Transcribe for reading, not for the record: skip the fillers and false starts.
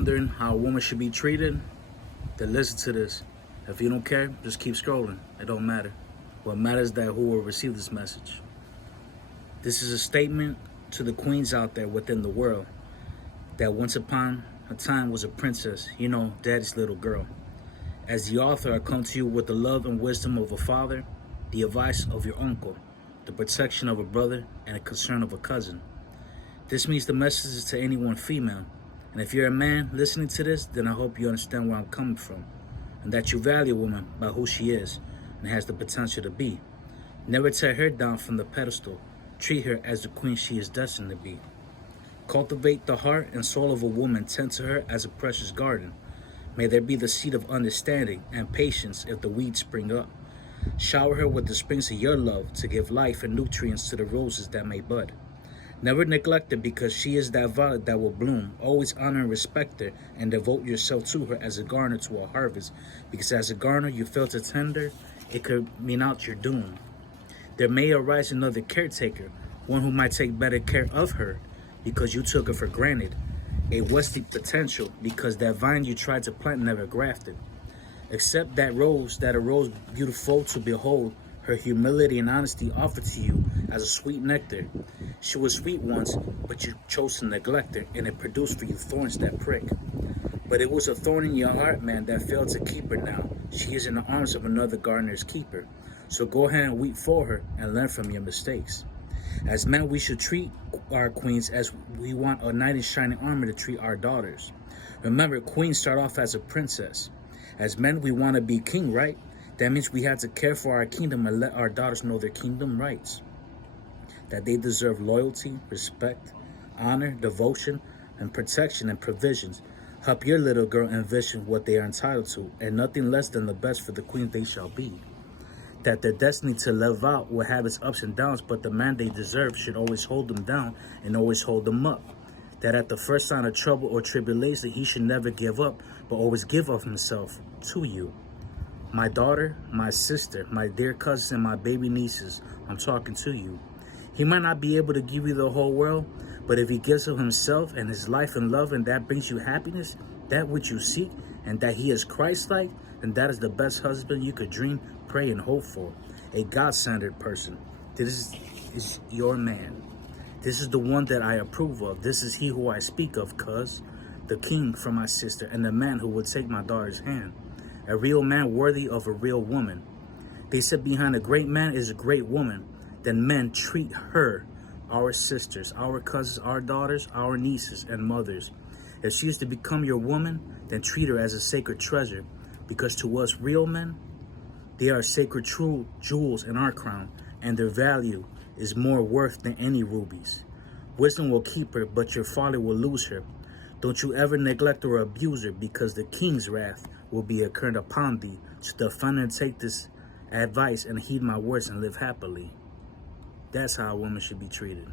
wondering how a woman should be treated, then listen to this. If you don't care, just keep scrolling. It don't matter. What matters is that who will receive this message. This is a statement to the queens out there within the world that once upon a time was a princess, daddy's little girl. As the author, I come to you with the love and wisdom of a father, the advice of your uncle, the protection of a brother, and the concern of a cousin. This means the message is to anyone female. And if you're a man listening to this, then I hope you understand where I'm coming from, and that you value a woman by who she is and has the potential to be. Never tear her down from the pedestal. Treat her as the queen she is destined to be. Cultivate the heart and soul of a woman. Tend to her as a precious garden. May there be the seed of understanding and patience if the weeds spring up. Shower her with the springs of your love to give life and nutrients to the roses that may bud. Never neglect her because she is that violet that will bloom. Always honor and respect her and devote yourself to her as a gardener to a harvest. Because as a gardener you fail to tender, it could mean out your doom. There may arise another caretaker, one who might take better care of her because you took her for granted. A wasted potential because that vine you tried to plant never grafted. Accept that rose arose beautiful to behold. Her humility and honesty offered to you as a sweet nectar. She was sweet once, but you chose to neglect her, and it produced for you thorns that prick. But it was a thorn in your heart, man, that failed to keep her now. She is in the arms of another gardener's keeper. So go ahead and weep for her and learn from your mistakes. As men, we should treat our queens as we want a knight in shining armor to treat our daughters. Remember, queens start off as a princess. As men, we want to be king, right? That means we have to care for our kingdom and let our daughters know their kingdom rights. That they deserve loyalty, respect, honor, devotion, and protection and provisions. Help your little girl envision what they are entitled to, and nothing less than the best for the queens they shall be. That their destiny to live out will have its ups and downs, but the man they deserve should always hold them down and always hold them up. That at the first sign of trouble or tribulation, he should never give up, but always give of himself to you. My daughter, my sister, my dear cousins, and my baby nieces, I'm talking to you. He might not be able to give you the whole world, but if he gives of himself and his life and love, and that brings you happiness, that which you seek, and that he is Christ-like, then that is the best husband you could dream, pray, and hope for. A God-centered person. This is your man. This is the one that I approve of. This is he who I speak of, cuz. The king for my sister, and the man who will take my daughter's hand. A real man worthy of a real woman. They said behind a great man is a great woman. Then men treat her, our sisters, our cousins, our daughters, our nieces, and mothers. If she is to become your woman, then treat her as a sacred treasure. Because to us real men, they are sacred true jewels in our crown, and their value is more worth than any rubies. Wisdom will keep her, but your folly will lose her. Don't you ever neglect or abuse her, because the king's wrath will be occurred upon thee. So defend and take this advice and heed my words and live happily. That's how a woman should be treated.